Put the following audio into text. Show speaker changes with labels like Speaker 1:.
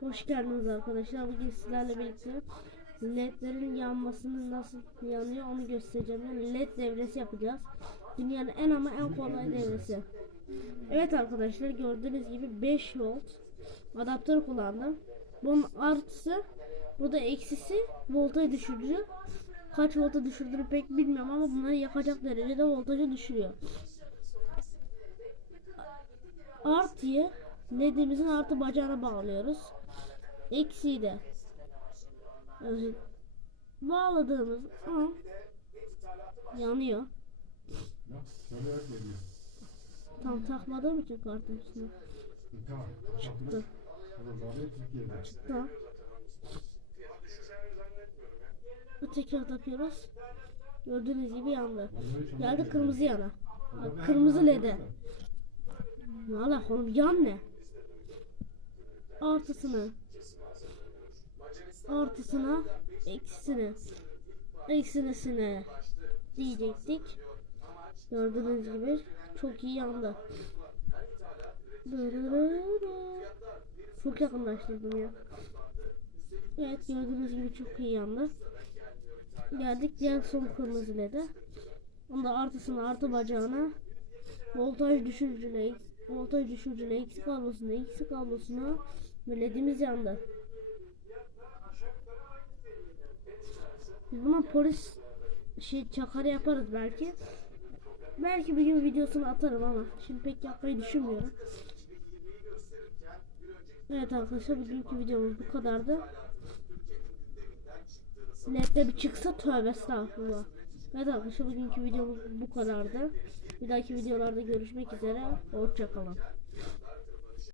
Speaker 1: Hoş geldiniz arkadaşlar. Bugün sizlerle birlikte ledlerin yanmasını nasıl yanıyor onu göstereceğim. Led devresi yapacağız. Dünyanın en ama en kolay devresi. Evet arkadaşlar gördüğünüz gibi 5 volt adaptör kullandım. Bunun artısı bu da eksisi voltajı düşürücü. Kaç volta düşürdüğünü pek bilmiyorum ama bunları yakacak derecede voltajı düşürüyor. Artıyı ledimizin artı bacağına bağlıyoruz. Eksiği de evet, bağladığımız an yanıyor. Tam takmadığım için kartın üstüne. Çıktı. Tamam. Tekrar takıyoruz. Gördüğünüz gibi yandı. Geldi kırmızı yana. Kırmızı lede. Valla oğlum yan ne? Artısını. Artısına eksisini. Eksinisine diyecektik. Gördüğünüz gibi çok iyi yandı. Çok yakınlaştırdım ya. Evet gördüğünüz gibi çok iyi yandı. Geldik diğer son kırmızı lede. Onda artısını artı bacağına voltaj düşürücüyle voltaj düşürücüyle eksik kablosuna eksik kablosuna ve ledimiz yandı. Biz buna polis şey çakarı yaparız belki. Belki bir gün videosunu atarım ama şimdi pek yapmayı düşünmüyorum. Evet arkadaşlar bugünkü videomuz bu kadardı. Nette bir çıksa tövbe estağfurullah. Evet arkadaşlar bugünkü videomuz bu kadardı. Bir dahaki videolarda görüşmek üzere. Hoşçakalın.